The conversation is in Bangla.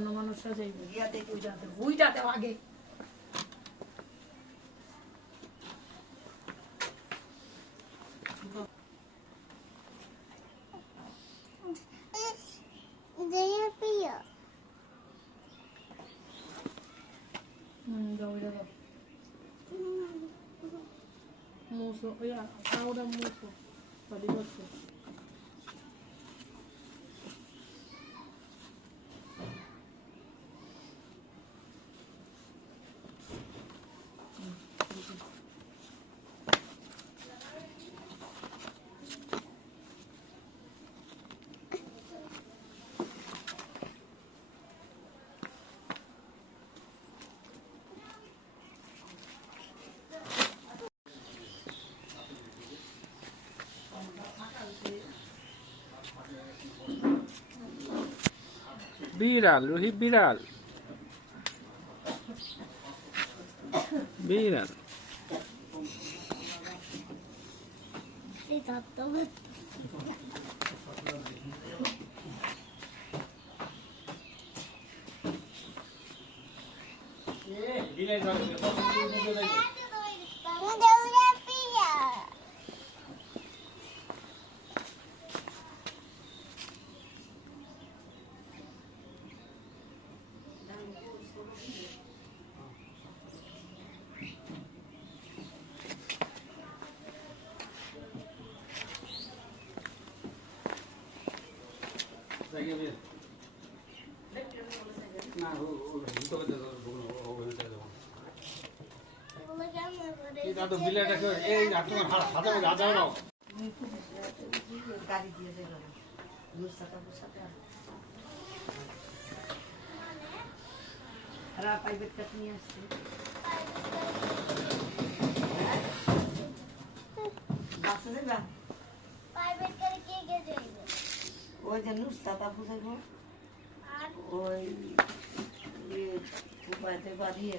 অন্য মানুষরা যাইবে গিয়া দেখে ওইটাতে আগে muso, oiga, ahora muso, peligroso. বিড়াল রোহিত বিড়াল বিড়াল ওই যে নুসরাত আপু যাইব ওই উপায়তে বাড়িয়ে